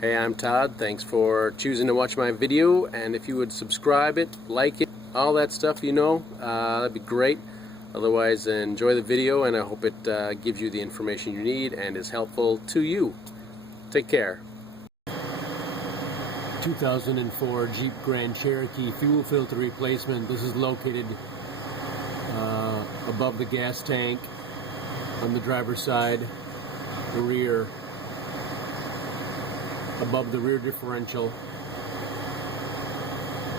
Hey, I'm Todd. Thanks for choosing to watch my video, and if you would subscribe it, like it, all that stuff, that'd be great. Otherwise, enjoy the video, and I hope it gives you the information you need and is helpful to you. Take care. 2004 Jeep Grand Cherokee fuel filter replacement. This is located above the gas tank on the driver's side, the rear, above the rear differential.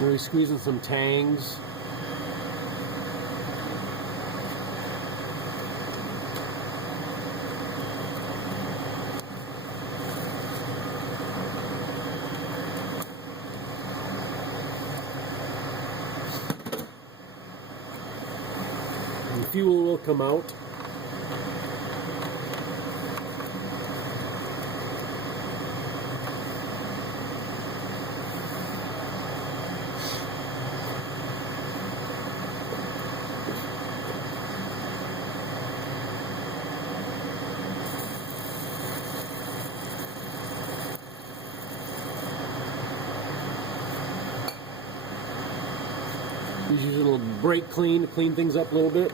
Really squeezing some tangs. The fuel will come out. Just use a little brake clean to clean things up a little bit.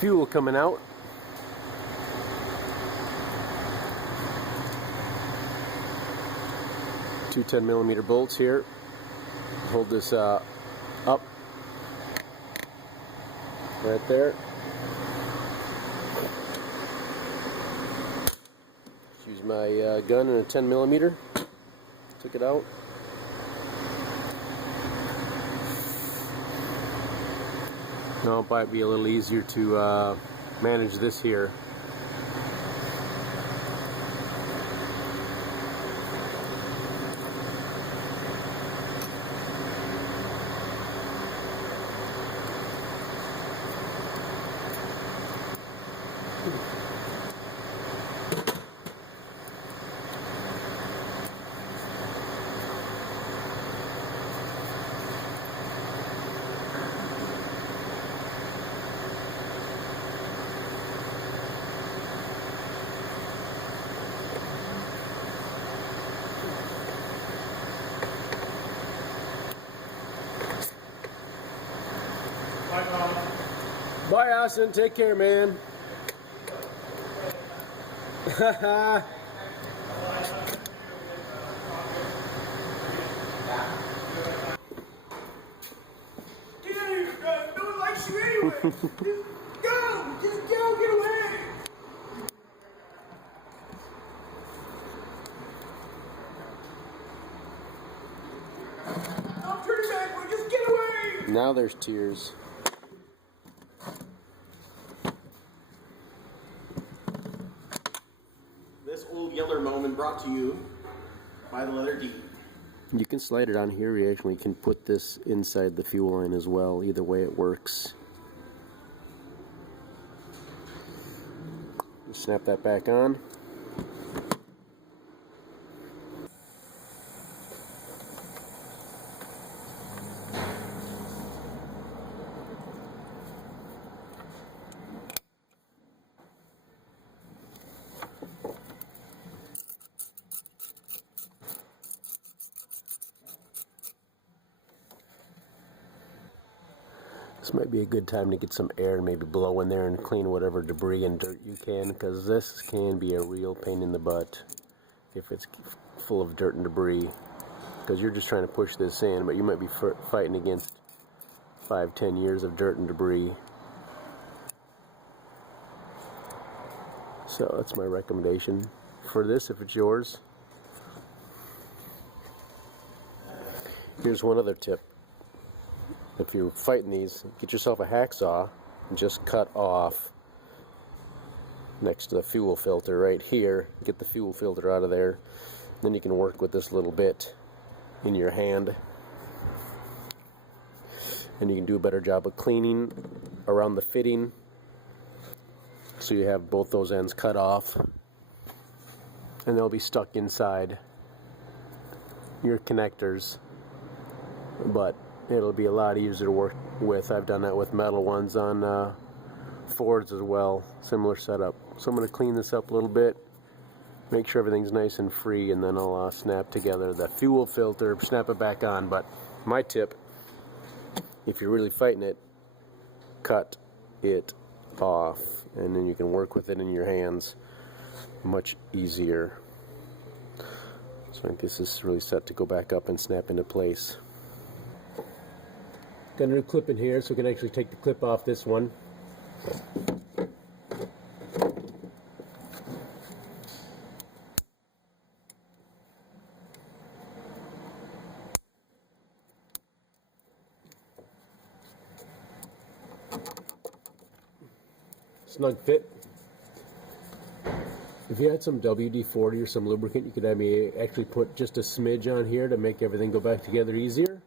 Fuel coming out. Two 10mm bolts here. Hold this up right there. Just use my gun and a 10mm. Took it out. Now it might be a little easier to manage this here. Bye, Austin. Take care, man. Dude, no one likes you anyway. Go! Just go! Get away! Stop turning back! Just get away! Now there's tears. This old yeller moment brought to you by the Leather D. You can slide it on here. You actually can put this inside the fuel line as well. Either way it works. Snap that back on. This might be a good time to get some air and maybe blow in there and clean whatever debris and dirt you can, because this can be a real pain in the butt if it's full of dirt and debris, because you're just trying to push this in, but you might be fighting against 5-10 years of dirt and debris. So that's my recommendation for this if it's yours. Here's one other tip. If you're fighting these, get yourself a hacksaw and just cut off next to the fuel filter right here. Get the fuel filter out of there. Then you can work with this little bit in your hand. And you can do a better job of cleaning around the fitting. So you have both those ends cut off. And they'll be stuck inside your connectors. But it'll be a lot easier to work with. I've done that with metal ones on Fords as well. Similar setup. So I'm going to clean this up a little bit. Make sure everything's nice and free, and then I'll snap together the fuel filter, snap it back on. But my tip, if you're really fighting it, cut it off, and then you can work with it in your hands much easier. So I think this is really set to go back up and snap into place. Got a new clip in here, so we can actually take the clip off this one. Snug fit. If you had some WD-40 or some lubricant, you could have me actually put just a smidge on here to make everything go back together easier.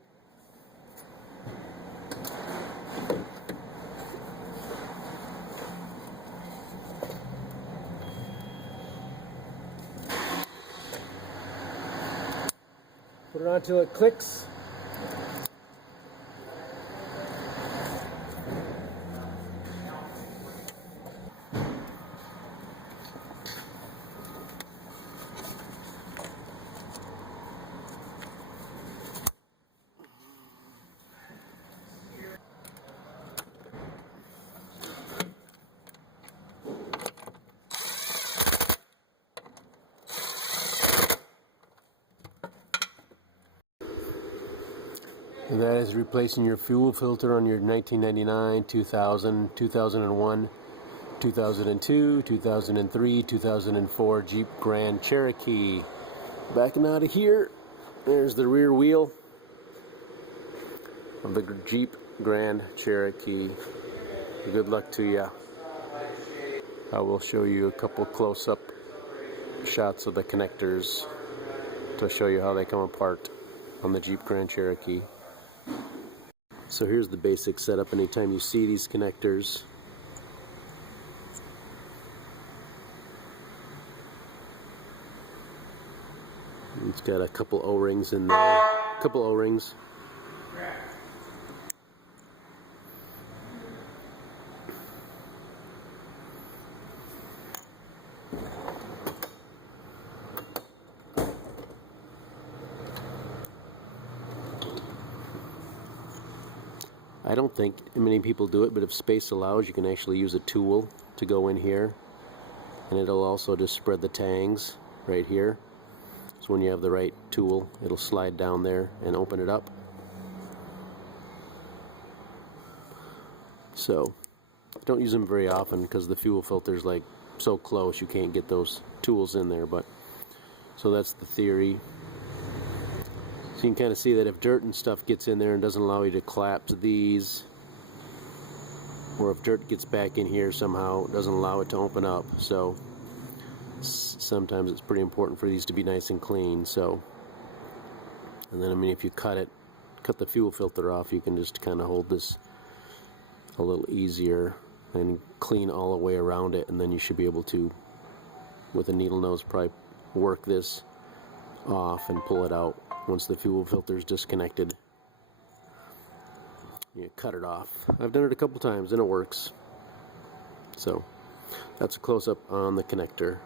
Put it on till it clicks. And that is replacing your fuel filter on your 1999, 2000, 2001, 2002, 2003, 2004 Jeep Grand Cherokee. Backing out of here, there's the rear wheel of the Jeep Grand Cherokee. Good luck to you. I will show you a couple close-up shots of the connectors to show you how they come apart on the Jeep Grand Cherokee. So here's the basic setup. Anytime you see these connectors, it's got a couple O-rings in there, a couple O-rings. I don't think many people do it, but if space allows, you can actually use a tool to go in here, and it'll also just spread the tangs right here. So when you have the right tool, it'll slide down there and open it up. So don't use them very often because the fuel filter's like so close you can't get those tools in there. But so that's the theory. So you can kind of see that if dirt and stuff gets in there and doesn't allow you to collapse these, or if dirt gets back in here somehow, it doesn't allow it to open up. So sometimes it's pretty important for these to be nice and clean. So, and then I mean, if you cut the fuel filter off, you can just kind of hold this a little easier and clean all the way around it, and then you should be able to, with a needle nose, probably work this off and pull it out once the fuel filter is disconnected. You cut it off. I've done it a couple times and it works. So that's a close-up on the connector.